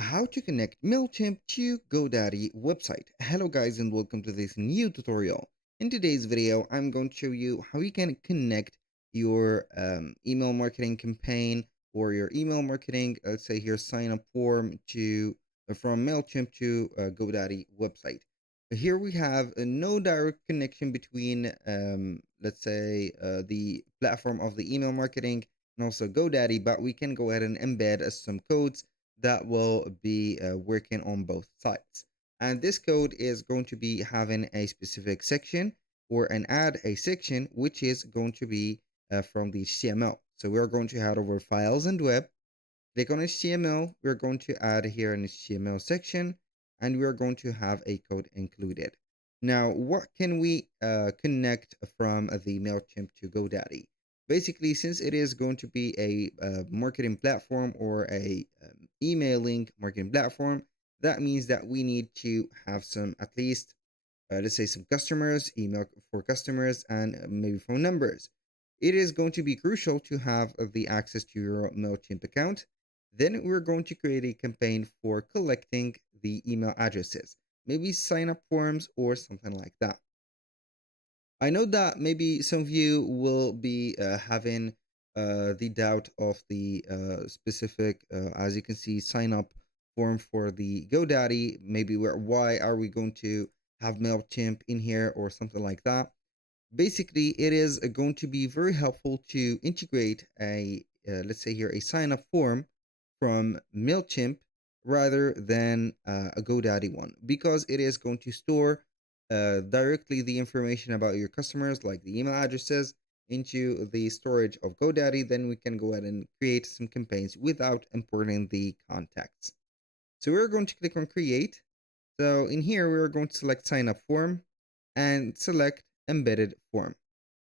How to connect Mailchimp to Godaddy website. Hello guys and welcome to this new tutorial. In today's video, I'm going to show you how you can connect your email marketing campaign or your email marketing, let's say here, sign up form to from Mailchimp to Godaddy website. Here we have no direct connection between, let's say, the platform of the email marketing and also Godaddy, but we can go ahead and embed some codes that will be working on both sides. And this code is going to be having a specific section or an add a section, which is going to be from the HTML. So we're going to head over files and web, click on HTML. We're going to add here an HTML section, and we're going to have a code included. Now, what can we connect from the Mailchimp to GoDaddy? Basically, since it is going to be a marketing platform or a emailing marketing platform, that means that we need to have some, at least, let's say, some customers, email for customers, and maybe phone numbers. It is going to be crucial to have the access to your Mailchimp account. Then we're going to create a campaign for collecting the email addresses, maybe sign up forms or something like that. I know that maybe some of you will be having the doubt of the specific, as you can see, sign up form for the GoDaddy. Maybe why are we going to have Mailchimp in here or something like that? Basically, it is going to be very helpful to integrate a, let's say here, a sign up form from Mailchimp rather than a GoDaddy one, because it is going to store directly the information about your customers, like the email addresses, into the storage of GoDaddy. Then we can go ahead and create some campaigns without importing the contacts. So we're going to click on create. So in here, we're going to select sign up form and select embedded form.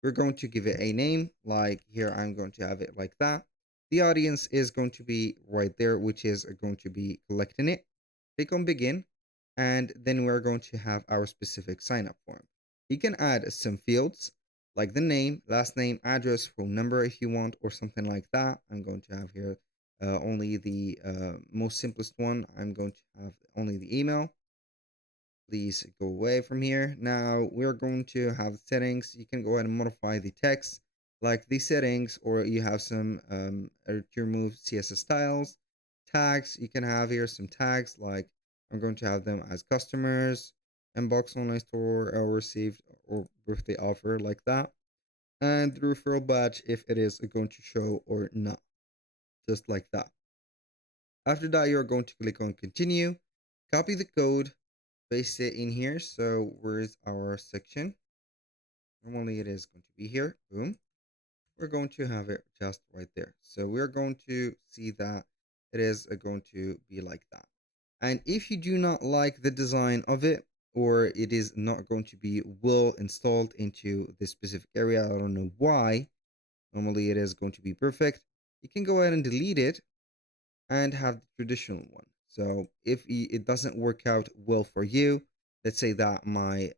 We're going to give it a name, like here I'm going to have it like that. The audience is going to be right there, which is going to be collecting it. Click on begin, and then we're going to have our specific sign up form. You can add some fields like the name, last name, address, phone number if you want, or something like that. I'm going to have here only the most simplest one. I'm going to have only the email. Please go away from here. Now we're going to have settings. You can go ahead and modify the text like the settings, or you have some to remove CSS styles. Tags, you can have here some tags like I'm going to have them as customers, inbox online store, or received or birthday offer like that. And the referral badge if it is going to show or not, just like that. After that, you're going to click on continue, copy the code, paste it in here. So where's our section? Normally it is going to be here. Boom. We're going to have it just right there. So we're going to see that it is going to be like that. And if you do not like the design of it, or it is not going to be well installed into this specific area, I don't know why. Normally it is going to be perfect. You can go ahead and delete it and have the traditional one. So if it doesn't work out well for you, let's say that my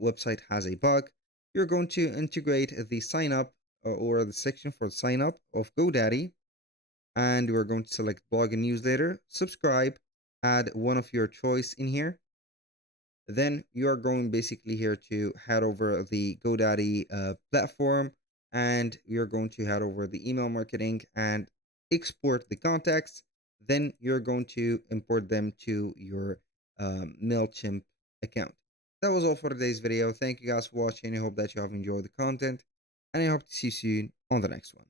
website has a bug, you're going to integrate the sign up or the section for sign up of GoDaddy, and we're going to select blog and newsletter, subscribe, add one of your choice in here. Then you are going basically here to head over the GoDaddy platform, and you're going to head over the email marketing and export the contacts. Then you're going to import them to your Mailchimp account. That was all for today's video. Thank you guys for watching. I hope that you have enjoyed the content, and I hope to see you soon on the next one.